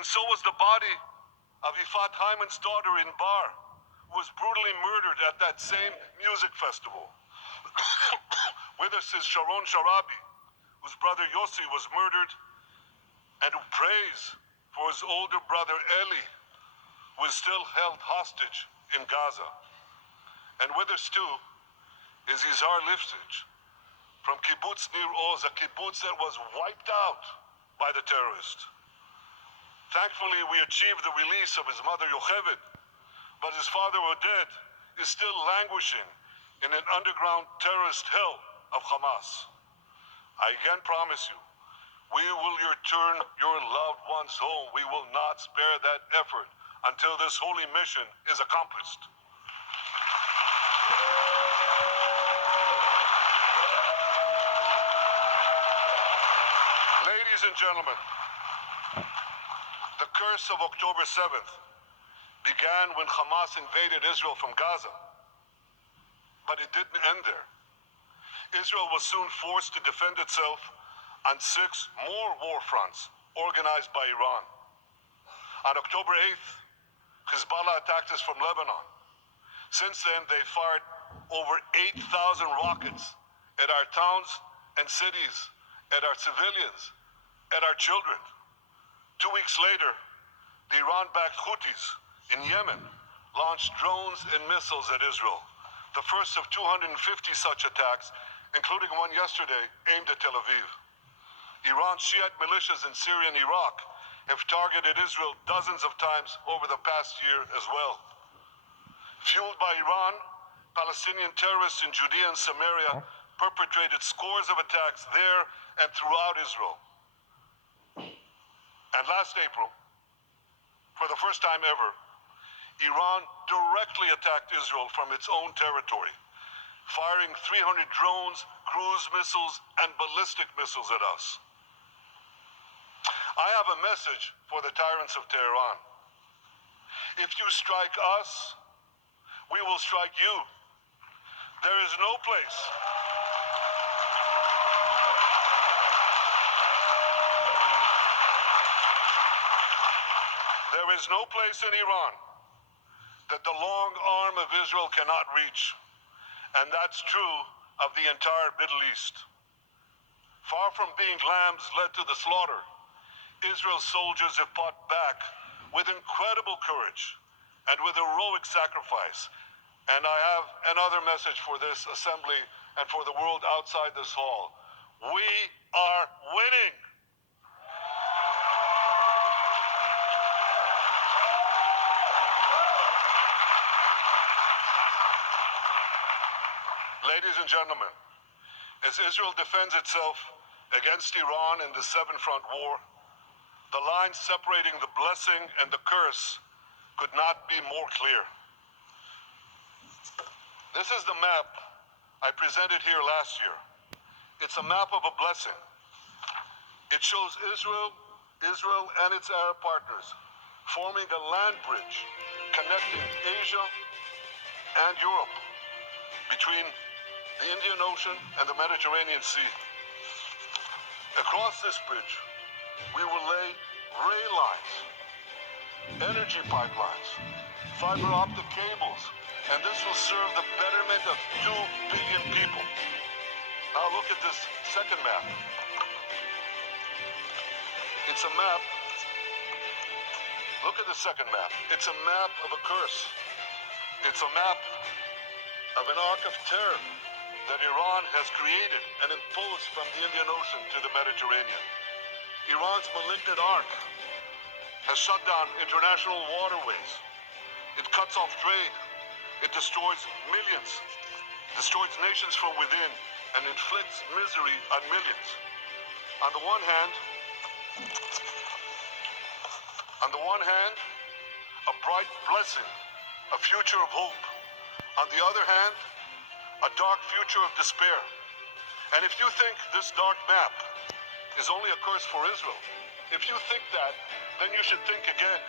And so was the body of Ifat Hyman's daughter in Bar, who was brutally murdered at that same music festival. With us is Sharon Sharabi, whose brother Yossi was murdered, and who prays for his older brother Eli, who is still held hostage in Gaza. And with us too is Izhar Lifsich from kibbutz Nir Oz, a kibbutz that was wiped out by the terrorists. Thankfully, we achieved the release of his mother Yocheved, but his father Oded is still languishing in an underground terrorist hell of Hamas. I again promise you, we will return your loved ones home. We will not spare that effort until this holy mission is accomplished. Ladies and gentlemen, the curse of October 7th began when Hamas invaded Israel from Gaza. But it didn't end there. Israel was soon forced to defend itself on 6 more war fronts organized by Iran. On October 8th, Hezbollah attacked us from Lebanon. Since then, they fired over 8,000 rockets at our towns and cities, at our civilians, at our children. 2 weeks later, the Iran-backed Houthis in Yemen launched drones and missiles at Israel, the first of 250 such attacks, including one yesterday aimed at Tel Aviv. Iran's Shiite militias in Syria and Iraq have targeted Israel dozens of times over the past year as well. Fueled by Iran, Palestinian terrorists in Judea and Samaria perpetrated scores of attacks there and throughout Israel. And last April, for the first time ever, Iran directly attacked Israel from its own territory, firing 300 drones, cruise missiles, and ballistic missiles at us. I have a message for the tyrants of Tehran. If you strike us, we will strike you. There is no place. There is no place in Iran that the long arm of Israel cannot reach, and that's true of the entire Middle East. Far from being lambs led to the slaughter, Israel's soldiers have fought back with incredible courage and with heroic sacrifice. And I have another message for this assembly and for the world outside this hall. We are winning. Ladies and gentlemen, as Israel defends itself against Iran in the seven-front war, the line separating the blessing and the curse could not be more clear. This is the map I presented here last year. It's a map of a blessing. It shows Israel and its Arab partners forming a land bridge connecting Asia and Europe between the Indian Ocean and the Mediterranean Sea. Across this bridge, we will lay rail lines, energy pipelines, fiber optic cables, and this will serve the betterment of 2 billion people. Now look at this second map. It's a map. Look at the second map. It's a map of a curse. It's a map of an arc of terror that Iran has created and imposed from the Indian Ocean to the Mediterranean. Iran's malignant arc has shut down international waterways. It cuts off trade. It destroys millions, destroys nations from within, and inflicts misery on millions. On the one hand, a bright blessing, a future of hope. On the other hand, a dark future of despair. And if you think this dark map is only a curse for Israel, if you think that, then you should think again.